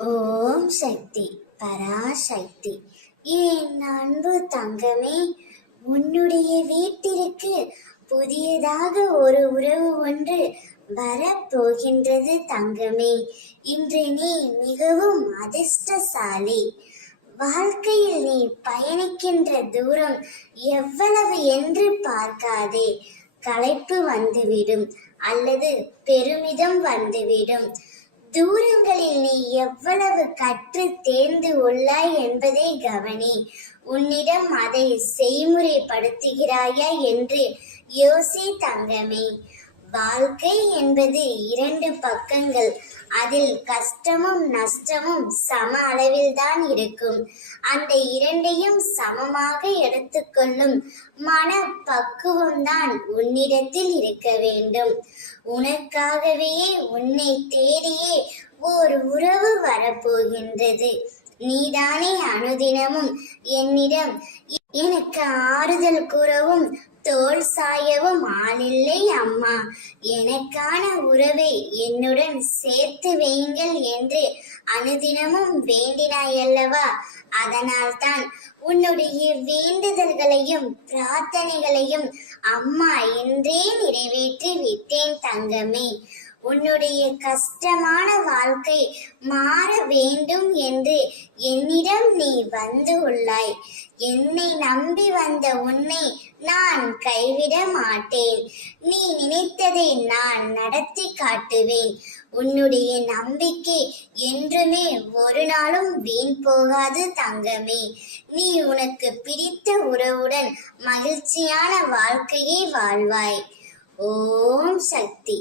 ஓம் சக்தி பராசக்தி. என் அன்பு தங்கமே, உன்னுடைய வீட்டிற்கு புதியதாக ஒரு உறவு ஒன்று வரப்போகின்றது தங்கமே. இன்று நீ மிகவும் அதிர்ஷ்டசாலி. வாழ்க்கையில் நீ பயணிக்கின்ற தூரம் எவ்வளவு என்று பார்க்காதே. களைப்பு வந்துவிடும் அல்லது பெருமிதம் வந்துவிடும். தூரங்களில் நீ எவ்வளவு கற்று தேர்ந்து உள்ளாய் என்பதை கவனி. உன்னிடம் அதை செய்முறைப்படுத்துகிறாயா என்று யோசி தங்கமே. வாழ்க்கை என்பது 2 பக்கங்கள். அதில் கஷ்டமும் நஷ்டமும் சம அளவில் தான் இருக்கும். அந்த 2ஐயும் சமமாக எடுத்துக்கொள்ளும் மன பக்குவம்தான் உன்னிடத்தில் இருக்க வேண்டும். உனக்காகவே உன்னை தேடியே ஓர் உறவு வரப்போகின்றது. நீதானே அனுதினமும் என்னிடம் எனக்கு ஆறுதல் கூறவும் தோள் சாயவும் ஆளில்லை அம்மா, எனக்கான உறவை என்னுடன் சேர்த்து வையுங்கள் என்று அனுதினமும் வேண்டினாயல்லவா? அதனால்தான் உன்னுடைய வேண்டுதல்களையும் பிரார்த்தனைகளையும் அம்மா இன்றே நிறைவேற்றி விட்டேன் தங்கமே. உன்னுடைய கஷ்டமான வாழ்க்கை மாற வேண்டும் என்று என்னிடம் நீ வந்து உள்ளாய். என்னை நம்பி வந்த உன்னை நான் கைவிட மாட்டேன். நீ நினைத்ததை நான் நடத்தி காட்டுவேன். உன்னுடைய நம்பிக்கை என்றுமே ஒரு நாளும் வீண் போகாது தங்கமே. நீ உனக்கு பிடித்த உறவுடன் மகிழ்ச்சியான வாழ்க்கையை வாழ்வாய். ஓம் சக்தி.